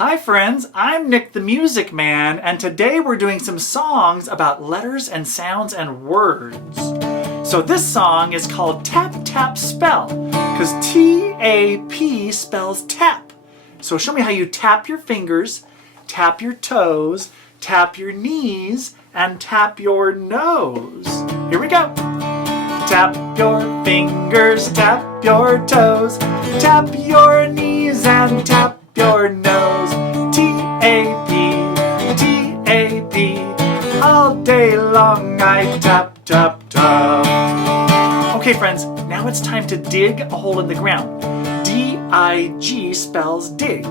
Hi friends, I'm Nick the Music Man, and today we're doing some songs about letters and sounds and words. So this song is called Tap Tap Spell, because T-A-P spells tap. So show me how you tap your fingers, tap your toes, tap your knees, and tap your nose. Here we go. Tap your fingers, tap your toes, tap your knees, and tap your nose. T-A-P, T-A-P, all day long I tap, tap, tap. Okay friends, now it's time to dig a hole in the ground. D-I-G spells dig.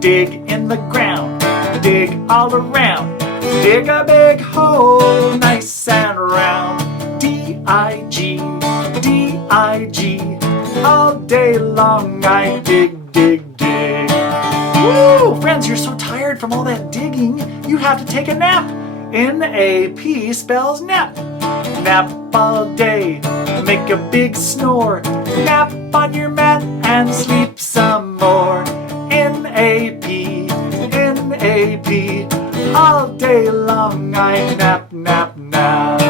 Dig in the ground, dig all around. Dig a big hole, nice and round. D-I-G, D-I-G, all day long I dig, dig, dig. Woo! Friends, you're so tired from all that digging, you have to take a nap. N-A-P spells nap. Nap all day, make a big snore. Nap on your mat and sleep some more. N-A-P, N-A-P, all day long I nap, nap, nap.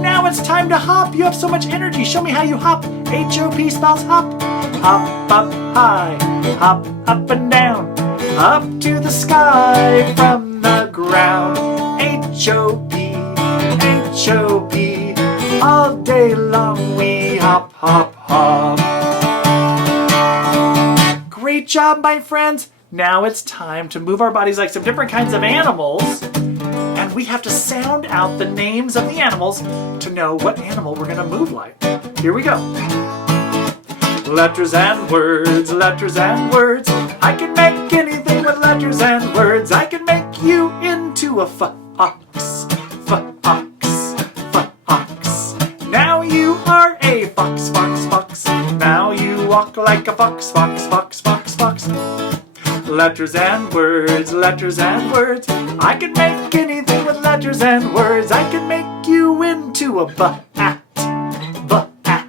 Now it's time to hop. You have so much energy. Show me how you hop. H-O-P spells hop. Hop up high, hop up and down, up to the sky from the ground. H-O-P, H-O-P, all day long we hop, hop, hop. Great job, my friends. Now it's time to move our bodies like some different kinds of animals. And we have to sound out the names of the animals to know what animal we're going to move like. Here we go. Letters and words, letters and words. I can make anything with letters and words. I can make you into a fox, fox, fox. Now you are a fox, fox, fox. Now you walk like a fox, fox, fox, fox, fox. Letters and words, letters and words. I can make anything with letters and words. I can make you into a bat, bat, bat, bat.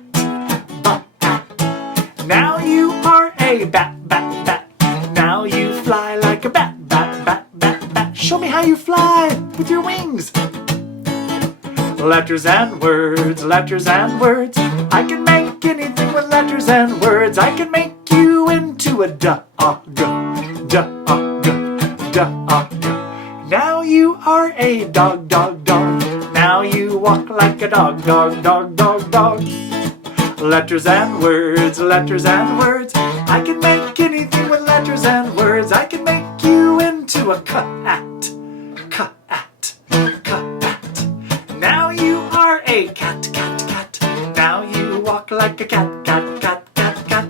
Now you are a bat, bat, bat. Now you fly like a bat, bat, bat, bat, bat. Show me how you fly with your wings. Letters and words, letters and words. I can make anything with letters and words. I can make you into a dog, dog, dog. Now you are a dog, dog, dog. Now you walk like a dog, dog, dog, dog, dog. Letters and words, letters and words. I can make anything with letters and words. I can make you into a cat, cat, cat. Now you are a cat, cat, cat. Now you walk like a cat, cat, cat, cat, cat.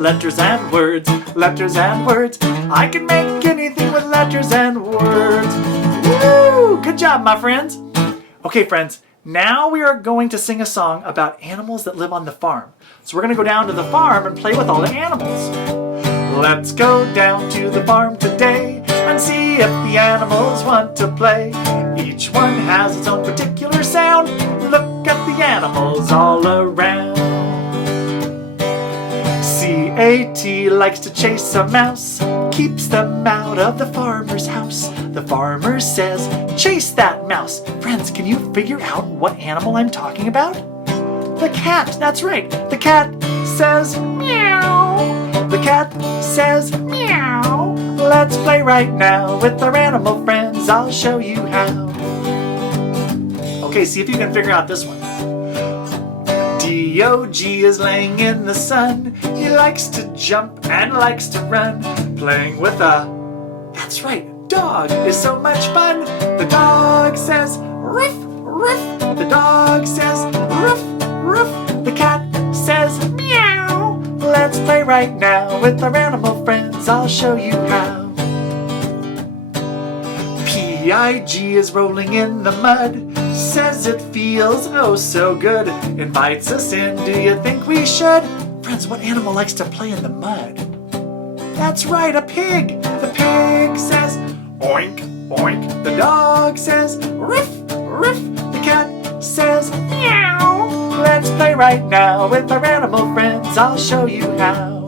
Letters and words, letters and words. I can make anything with letters and words. Woo! Good job, my friends. Okay, friends, now we are going to sing a song about animals that live on the farm. So we're going to go down to the farm and play with all the animals. Let's go down to the farm today and see if the animals want to play. Each one has its own particular sound. Look at the animals all around. C-A-T likes to chase a mouse, keeps them out of the farmer's house. The farmer says, chase that mouse. Friends, can you figure out what animal I'm talking about? The cat, that's right. The cat says, meow. The cat says, meow. Let's play right now with our animal friends. I'll show you how. Okay, see if you can figure out this one. D-O-G is laying in the sun. He likes to jump and likes to run. Playing with a, that's right, dog is so much fun. The dog says, ruff, ruff. The dog says, ruff, ruff. The cat says, meow. Let's play right now with our animal friends. I'll show you how. P-I-G is rolling in the mud. Says it feels oh so good. Invites us in, do you think we should? Friends, what animal likes to play in the mud? That's right, a pig. The pig says, oink, oink. The dog says, ruff, ruff. The cat says, meow. Let's play right now with our animal friends. I'll show you how.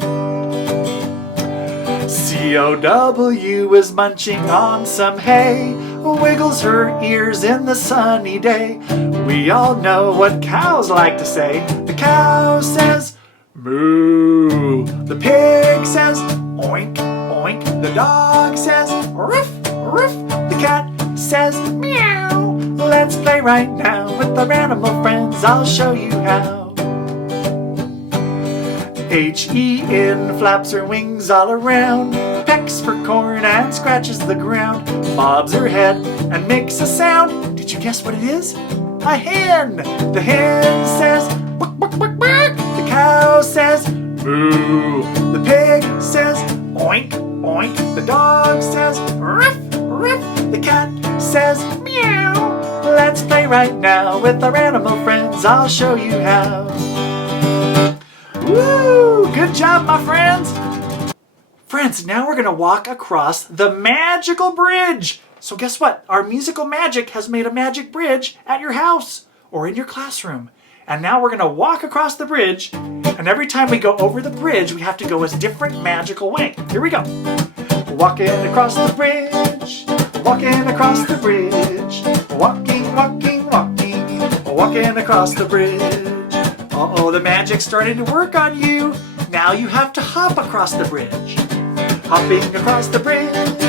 C-O-W is munching on some hay, wiggles her ears in the sunny day. We all know what cows like to say. The cow says, moo. The pig says, oink, oink. The dog says, ruff, ruff. The cat says, meow. Let's play right now with our animal friends. I'll show you how. H-E-N flaps her wings all around, pecks for corn and scratches the ground, bobs her head and makes a sound. Did you guess what it is? A hen! The hen says, buck, buck, buck, buck. The cow says, moo. The pig says, oink, oink. The dog says, ruff, ruff. The cat says, meow. Let's play right now with our animal friends. I'll show you how. Woo! Good job, my friends! Friends, now we're going to walk across the magical bridge. So guess what? Our musical magic has made a magic bridge at your house or in your classroom. And now we're going to walk across the bridge, and every time we go over the bridge, we have to go a different magical way. Here we go. Walking across the bridge, walking across the bridge, walking, walking, walking, walking across the bridge. Uh-oh, the magic's starting to work on you. Now you have to hop across the bridge. Hopping across the bridge,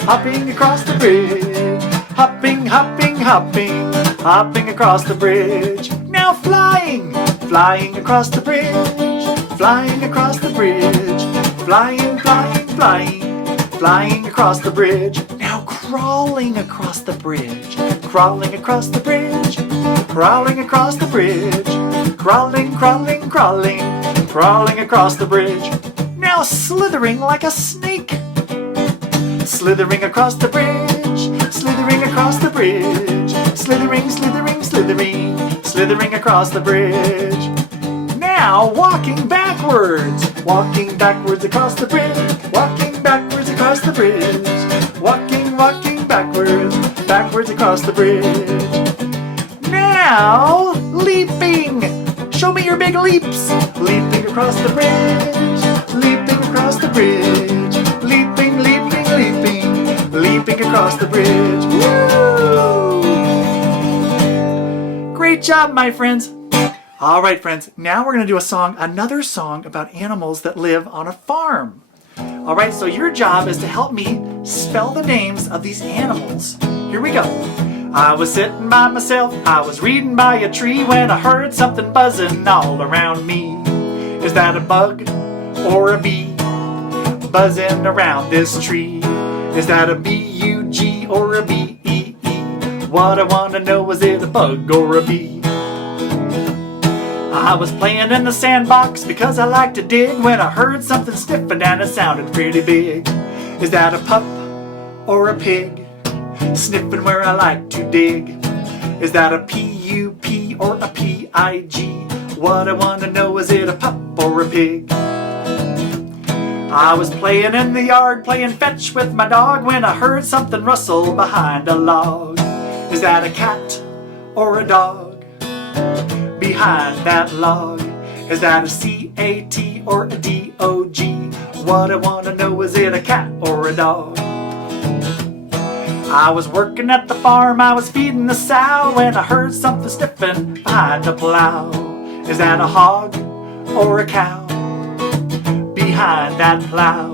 hopping across the bridge, hopping, hopping, hopping, hopping across the bridge. Now flying, flying across the bridge, flying across the bridge, flying, flying, flying, flying across the bridge. Now crawling across the bridge, crawling across the bridge, crawling across the bridge, crawling, crawling, crawling, crawling across the bridge. Now slithering like a snake, slithering across the bridge, slithering across the bridge, slithering, slithering, slithering, slithering across the bridge. Now walking backwards, walking backwards across the bridge, walking backwards across the bridge, walking, walking backwards, backwards across the bridge. Now leaping. Show me your big leaps. Leaping across the bridge, leaping across the bridge, leaping, leaping, leaping, leaping across the bridge. Woo! Great job, my friends. All right, friends, now we're going to do another song about animals that live on a farm. All right, so your job is to help me spell the names of these animals. Here we go. I was sitting by myself, I was reading by a tree when I heard something buzzing all around me. Is that a bug or a bee buzzing around this tree? Is that a B-U-G or a B-E-E? What I want to know, is it a bug or a bee? I was playing in the sandbox because I like to dig when I heard something sniffing and it sounded pretty big. Is that a pup or a pig sniffing where I like to dig? Is that a P-U-P or a P-I-G? What I want to know, is it a pup or a pig? I was playing in the yard, playing fetch with my dog when I heard something rustle behind a log. Is that a cat or a dog behind that log? Is that a C-A-T or a D-O-G? What I want to know, is it a cat or a dog? I was working at the farm, I was feeding the sow when I heard something sniffing behind the plow. Is that a hog or a cow behind that plow?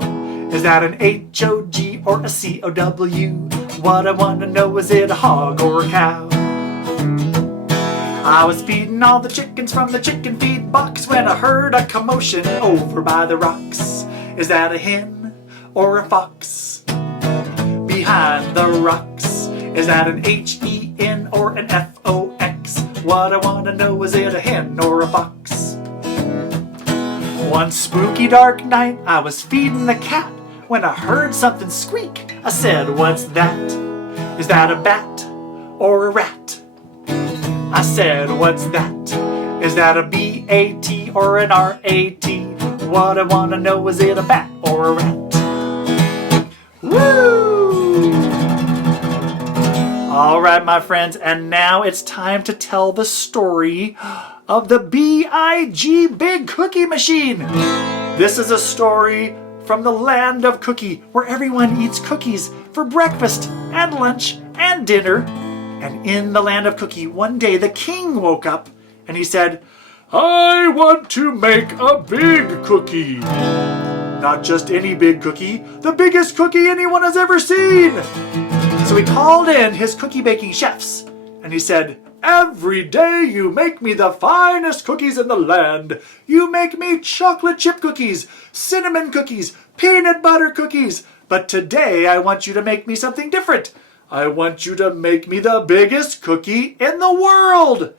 Is that an H-O-G or a C-O-W? What I want to know, is it a hog or a cow? I was feeding all the chickens from the chicken feed box when I heard a commotion over by the rocks. Is that a hen or a fox behind the rocks? Is that an H-E-N or an F-O-X? What I want to know, is it a hen or a fox? One spooky dark night, I was feeding the cat when I heard something squeak. I said, what's that? Is that a bat or a rat? I said, what's that? Is that a B-A-T or an R-A-T? What I want to know, is it a bat or a rat? Woo! All right, my friends, and now it's time to tell the story of the B-I-G Big Cookie Machine. This is a story from the land of cookie, where everyone eats cookies for breakfast and lunch and dinner. And in the land of cookie, one day the king woke up and he said, I want to make a big cookie. Not just any big cookie, the biggest cookie anyone has ever seen. So he called in his cookie baking chefs and he said, every day you make me the finest cookies in the land. You make me chocolate chip cookies, cinnamon cookies, peanut butter cookies. But today I want you to make me something different. I want you to make me the biggest cookie in the world.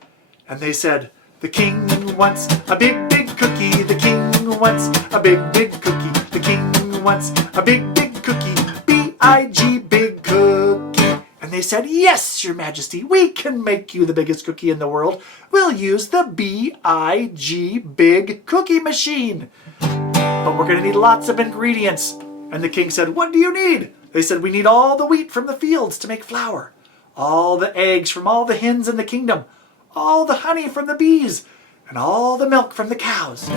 And they said, the king wants a big, big cookie. The king wants a big, big cookie. The king wants a big, big cookie. B-I-G, big cookie. And they said, yes, your majesty, we can make you the biggest cookie in the world. We'll use the B-I-G, big cookie machine. But we're going to need lots of ingredients. And the king said, what do you need? They said, we need all the wheat from the fields to make flour, all the eggs from all the hens in the kingdom, all the honey from the bees, and all the milk from the cows.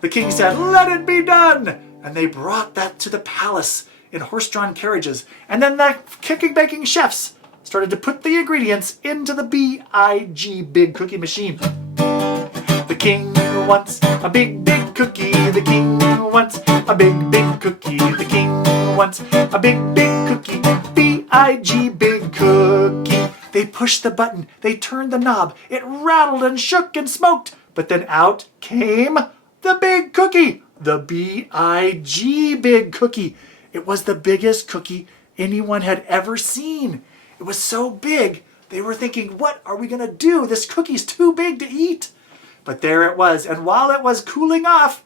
The king said, let it be done. And they brought that to the palace in horse-drawn carriages. And then the baking chefs started to put the ingredients into the B-I-G, big cookie machine. The king wants a big, big cookie. The king wants a big, big cookie. The king wants a big, big cookie. B-I-G, big cookie. They pushed the button. They turned the knob. It rattled and shook and smoked. But then out came the big cookie. The B-I-G, big cookie. It was the biggest cookie anyone had ever seen. It was so big, they were thinking, what are we going to do? This cookie's too big to eat. But there it was, and while it was cooling off,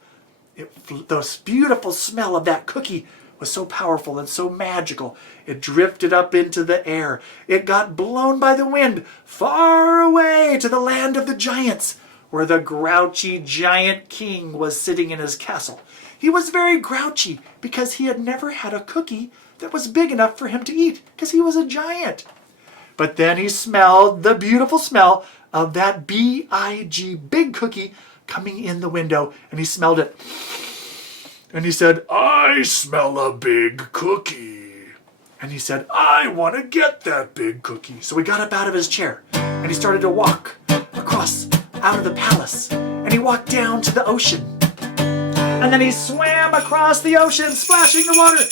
the beautiful smell of that cookie was so powerful and so magical. It drifted up into the air. It got blown by the wind far away to the land of the giants, where the grouchy giant king was sitting in his castle. He was very grouchy because he had never had a cookie that was big enough for him to eat, because he was a giant. But then he smelled the beautiful smell of that B-I-G, big cookie, coming in the window, and he smelled it. And he said, I smell a big cookie. And he said, I want to get that big cookie. So he got up out of his chair, and he started to walk across out of the palace, and he walked down to the ocean. And then he swam across the ocean, splashing the water.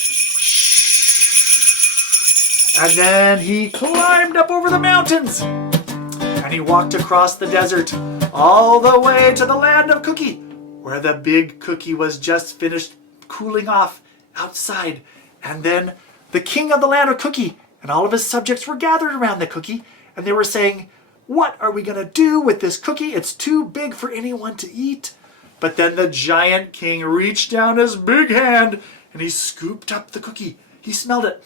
And then he climbed up over the mountains. And he walked across the desert all the way to the land of Cookie, where the big cookie was just finished cooling off outside. And then the king of the land of Cookie and all of his subjects were gathered around the cookie, and they were saying, what are we going to do with this cookie? It's too big for anyone to eat. But then the giant king reached down his big hand and he scooped up the cookie. He smelled it.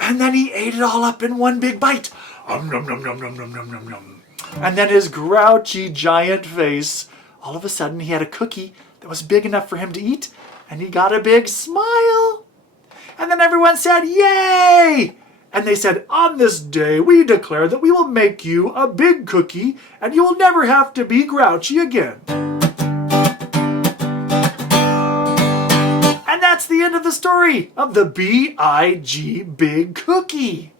And then he ate it all up in one big bite. Nom, nom, nom, nom, nom, nom, nom, nom. And then his grouchy giant face, all of a sudden he had a cookie that was big enough for him to eat, and he got a big smile. And then everyone said, yay! And they said, on this day we declare that we will make you a big cookie, and you will never have to be grouchy again. And that's the end of the story of the B-I-G, big cookie.